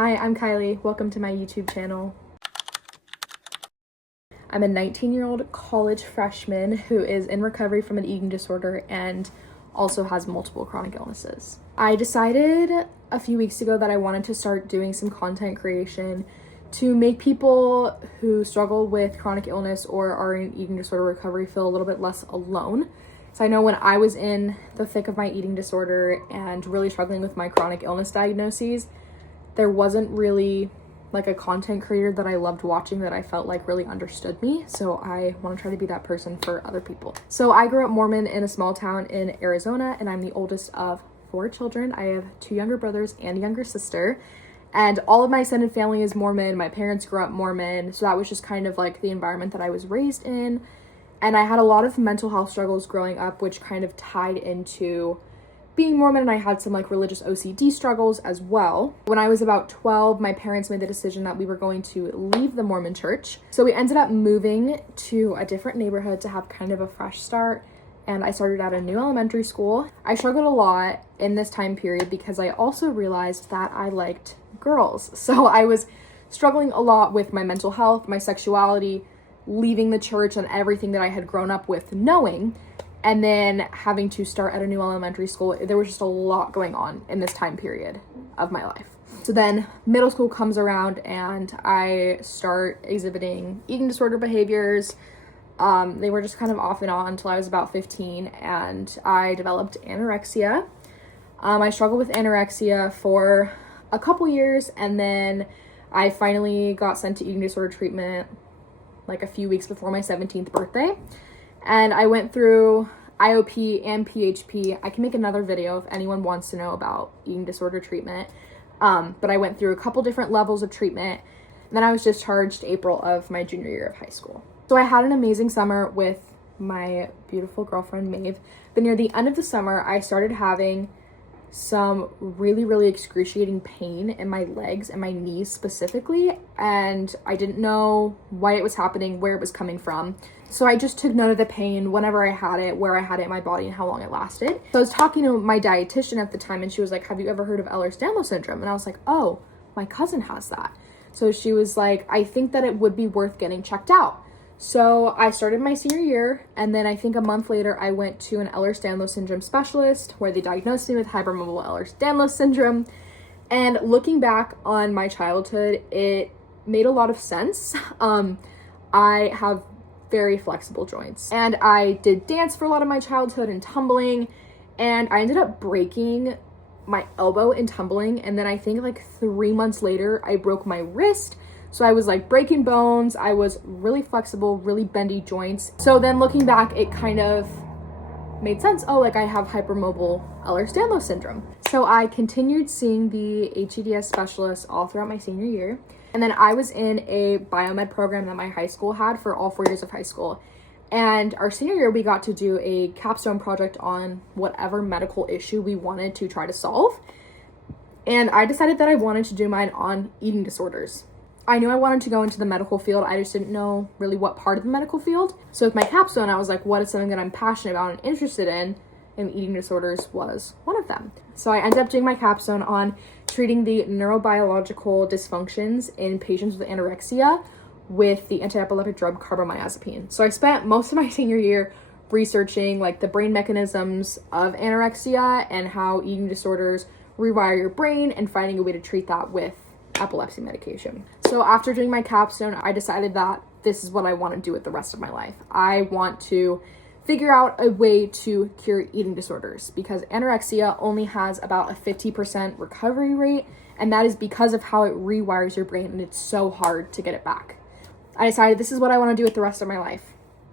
Hi, I'm Kylie. Welcome to my YouTube channel. I'm a 19-year-old college freshman who is in recovery from an eating disorder and also has multiple chronic illnesses. I decided a few weeks ago that I wanted to start doing some content creation to make people who struggle with chronic illness or are in eating disorder recovery feel a little bit less alone. So I know when I was in the thick of my eating disorder and really struggling with my chronic illness diagnoses, there wasn't really like a content creator that I loved watching that I felt like really understood me. So I want to try to be that person for other people. So I grew up Mormon in a small town in Arizona, and I'm the oldest of 4 children. I have 2 younger brothers and a younger sister, and all of my extended family is Mormon. My parents grew up Mormon, so that was just kind of like the environment that I was raised in. And I had a lot of mental health struggles growing up, which kind of tied into being Mormon, and I had some like religious OCD struggles as well. When I was about 12, my parents made the decision that we were going to leave the Mormon church. So we ended up moving to a different neighborhood to have kind of a fresh start, and I started at a new elementary school. I struggled a lot in this time period because I also realized that I liked girls. So I was struggling a lot with my mental health, my sexuality, leaving the church and everything that I had grown up with knowing. And then having to start at a new elementary school, there was just a lot going on in this time period of my life. So then middle school comes around and I start exhibiting eating disorder behaviors. They were just kind of off and on until I was about 15, and I developed anorexia. I struggled with anorexia for a couple years, and then I finally got sent to eating disorder treatment like a few weeks before my 17th birthday. And I went through IOP and PHP. I can make another video if anyone wants to know about eating disorder treatment. But I went through a couple different levels of treatment. And then I was discharged April of my junior year of high school. So I had an amazing summer with my beautiful girlfriend, Maeve. But near the end of the summer, I started having some really excruciating pain in my legs and my knees specifically, and I didn't know why it was happening, where it was coming from. So I just took note of the pain whenever I had it, where I had it in my body, and how long it lasted. So I was talking to my dietitian at the time, and she was like, have you ever heard of Ehlers-Danlos syndrome? And I was like, oh, my cousin has that. So she was like, I think that it would be worth getting checked out. So I started my senior year, and then I think a month later, I went to an Ehlers-Danlos syndrome specialist where they diagnosed me with hypermobile Ehlers-Danlos syndrome. And looking back on my childhood, it made a lot of sense. I have very flexible joints, and I did dance for a lot of my childhood and tumbling, and I ended up breaking my elbow in tumbling. And then I think like 3 months later, I broke my wrist. So I was like breaking bones. I was really flexible, really bendy joints. So then looking back, it kind of made sense. Oh, like I have hypermobile Ehlers-Danlos syndrome. So I continued seeing the HEDS specialist all throughout my senior year. And then I was in a biomed program that my high school had for all 4 years of high school. And our senior year, we got to do a capstone project on whatever medical issue we wanted to try to solve. And I decided that I wanted to do mine on eating disorders. I knew I wanted to go into the medical field. I just didn't know really what part of the medical field. So with my capstone, I was like, what is something that I'm passionate about and interested in? And eating disorders was one of them. So I ended up doing my capstone on treating the neurobiological dysfunctions in patients with anorexia with the anti-epileptic drug carbamazepine. So I spent most of my senior year researching like the brain mechanisms of anorexia and how eating disorders rewire your brain, and finding a way to treat that with epilepsy medication. So after doing my capstone, I decided that this is what I want to do with the rest of my life. I want to figure out a way to cure eating disorders, because anorexia only has about a 50% recovery rate, and that is because of how it rewires your brain, and it's so hard to get it back. I decided this is what I want to do with the rest of my life.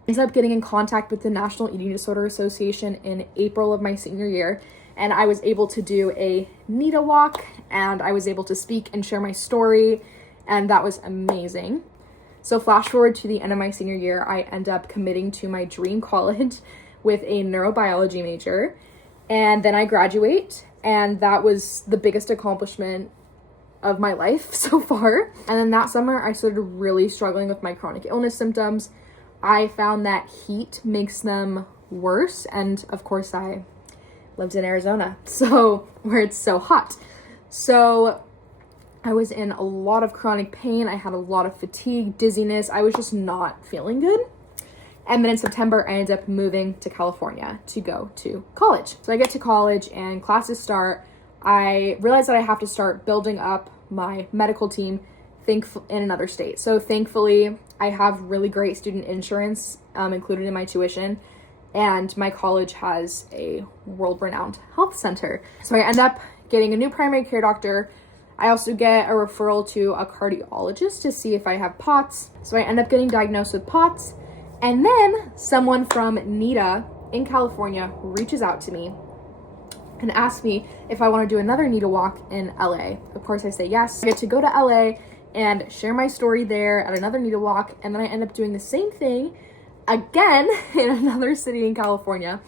I ended up getting in contact with the National Eating Disorder Association in April of my senior year, and I was able to do a NEDA walk, and I was able to speak and share my story, and that was amazing. So flash forward to the end of my senior year, I end up committing to my dream college with a neurobiology major, and then I graduate, and that was the biggest accomplishment of my life so far. And then that summer, I started really struggling with my chronic illness symptoms. I found that heat makes them worse, and of course I lived in Arizona, so where it's so hot. So I was in a lot of chronic pain. I had a lot of fatigue, dizziness. I was just not feeling good. And then in September, I ended up moving to California to go to college. So I get to college and classes start. I realize that I have to start building up my medical team in another state. So thankfully, I have really great student insurance included in my tuition, and my college has a world-renowned health center. So I end up getting a new primary care doctor. I also get a referral to a cardiologist to see if I have POTS. So I end up getting diagnosed with POTS. And then someone from NEDA in California reaches out to me and asks me if I want to do another NEDA walk in LA. Of course, I say yes. I get to go to LA and share my story there at another NEDA walk. And then I end up doing the same thing again in another city in California.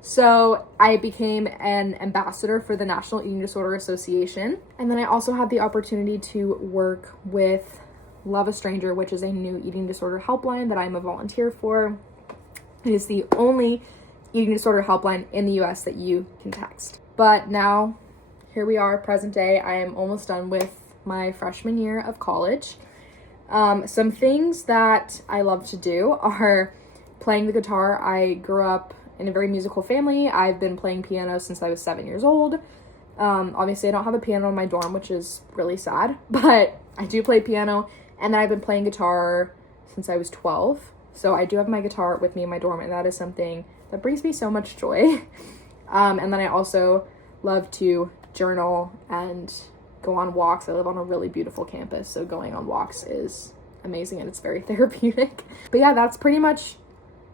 So I became an ambassador for the National Eating Disorder Association. And then I also had the opportunity to work with Love a Stranger, which is a new eating disorder helpline that I'm a volunteer for. It is the only eating disorder helpline in the US that you can text. But now, here we are, present day. I am almost done with my freshman year of college. Some things that I love to do are playing the guitar. I grew up in a very musical family. I've been playing piano since I was 7 years old. Obviously, I don't have a piano in my dorm, which is really sad, but I do play piano. And then I've been playing guitar since I was 12. So I do have my guitar with me in my dorm, and that is something that brings me so much joy. And then I also love to journal and go on walks. I live on a really beautiful campus, so going on walks is amazing and it's very therapeutic. But yeah, that's pretty much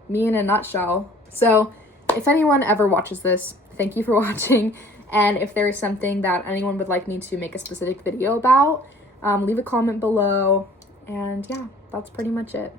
me in a nutshell. So if anyone ever watches this, thank you for watching. And if there is something that anyone would like me to make a specific video about, leave a comment below. And yeah, that's pretty much it.